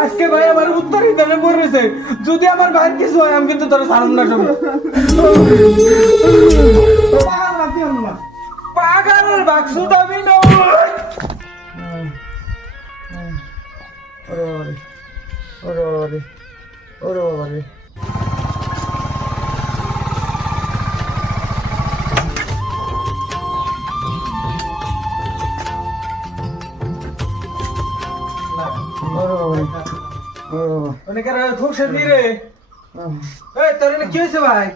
আজকে ভাই আমার উত্তরই দেনে পড়েছে। যদি আমার ভাইয়ের কিছু হয় আমি কিন্তু তোর ছাড়ব না। সব পাগালের বাক্স দাবি না। ওরে ওরে ওরে ওরে অনেকের খুব সেদিন রে। এই তোর কি হয়েছে ভাই?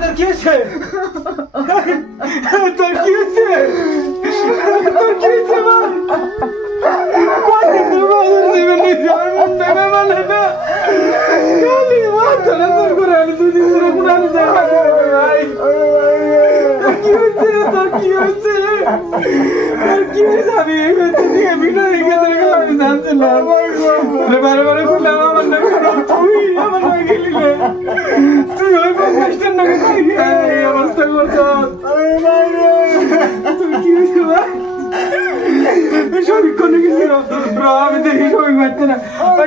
তোর কি হয়েছে? তোর কি হয়েছে? তোর কি হয়েছে আমি দেখি সবাই মারতে না।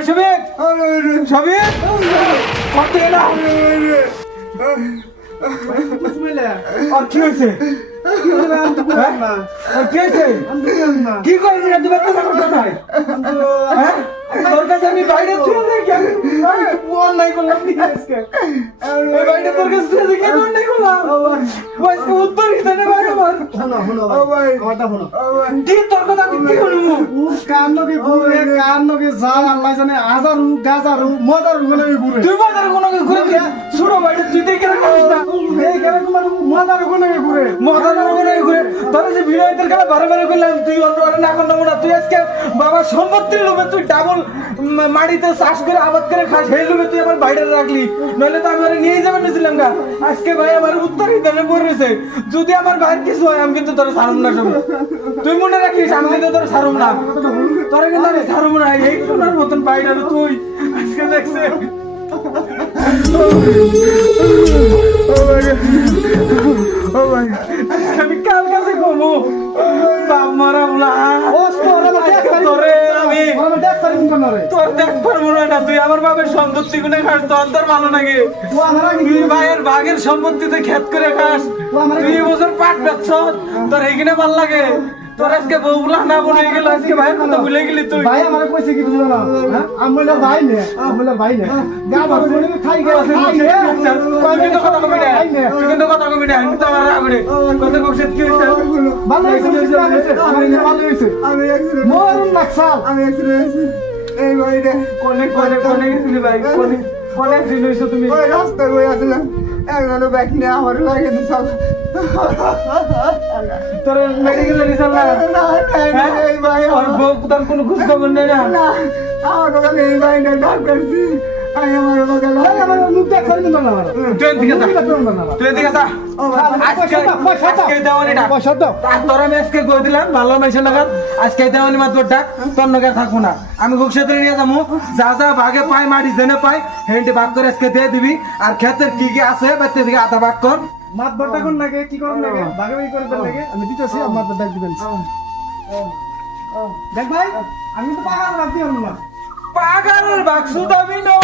সবিক আর কি হয়েছে? কি করবি না? তুমি তোর কাছে আমি বাইরে অন্যায় করলাম। বাইরে তোর কাছে অন্যায় করলাম। উত্তর তোর কথা আমি কি করবো? কান্নকে ঘুরে কান্নকে জাল আল্লাহ জানে হাজারু গাজারু মজারু গুলো ঘুরে তুই বাজার কোনো ঘুরে শুরু বাইরে তুই দেখে রাখিস না। এই গেলে তোমার মজারু গুলো ঘুরে তোর যে ভিড়াইতের খেলা বারে বারে করলাম তুই অন্য না করলাম না। তুই আজকে বাবার সম্পত্তির লোভে তুই ডাবল মাটিতে চাষ করে আবাদ করে খাস, সেই লোভে তুই আমার বাইরে রাখলি। নইলে তো আমি নিয়ে যাবেন নিয়েছিলাম গা। আজকে ভাই আমার উত্তরই দেনে পড়েছে। যদি আমার ভাইয়ের কিছু হয় আমি কিন্তু তোর ছাড়ব না। সব তুই মনে রাখিস আমি কিন্তু তোর ছাড়ব না। তোরা কিন্তু আমি ছাড়ব না। এই শোনার মতন বাইরে তুই আজকে দেখছে আমি কাল কাছে কমু বাপ মারা তোর দেখ পারবো না। তুই আমার বাপের সম্পত্তি গুনে খাস, তোর তোর ভালো নাকি? তুই ভাইয়ের ভাগের সম্পত্তিতে খেত করে খাস। তুই বছর পাট বেচছ, তোর এইখানে ভাল লাগে? তোর আজকে বউগুলা না বলে গেল, আজকে ভাইয়ের কথা ভুলে গেলি তুই। ভাই আমার কইছে কি বুঝলো না? আমি বললাম ভাই নে, আমি বললাম ভাই নে গা বাস বলে খাই গেছে। তুই কিন্তু কথা কবি না, তুই কিন্তু কথা কবি না। আমি তো আমার রাগড়ে কথা কইছিস কি হইছে? ভালো হইছে, ভালো হইছে। আমি মরুন নাকসাল এই ভাইরে কোনে কোনে কোনে গেছিলি ভাই? কোনে কোনে দিন হইছো তুমি? ওই রাস্তায় বই আসলাম, এখনো ব্যাগ নিয়ে আমার লাগে তো সব। তোর মেডিকেলে নিছাল না? এই ভাই আর বউ তার কোনো খোঁজ খবর নেই না? না, আমার দোকানে এই ভাই না ডাক্তারছি। আমি আমার দোকানে আমার মুখ দেখ করে দিন না। তুই এদিকে যা, তুই এদিকে যা। আজকে দেওয়ানি ডাক। পয়সা দাও। তোর আমি আজকে কই দিলাম ভালো মাইসে লাগাত। আজকে দেওয়ানি মাত্র ডাক, তোর নগে থাকবো না। আমি গুকসাতে নিয়ে যাবো, যা যা ভাগে পাই মাটি জেনে পাই হেন্টে ভাগ করে আজকে দিয়ে দিবি। আর ক্ষেতের কি কি আছে বাড়তে দিকে আধা ভাগ কর। মাত বড়টা কোন লাগে কি করন লাগে ভাগাভাগি করে দেন লাগে আমি দিতেছি আমার দেখ দিবেন। দেখ ভাই আমি তো পাগল রাখতে পারবো না। পাগালের বাক্স দাবি না।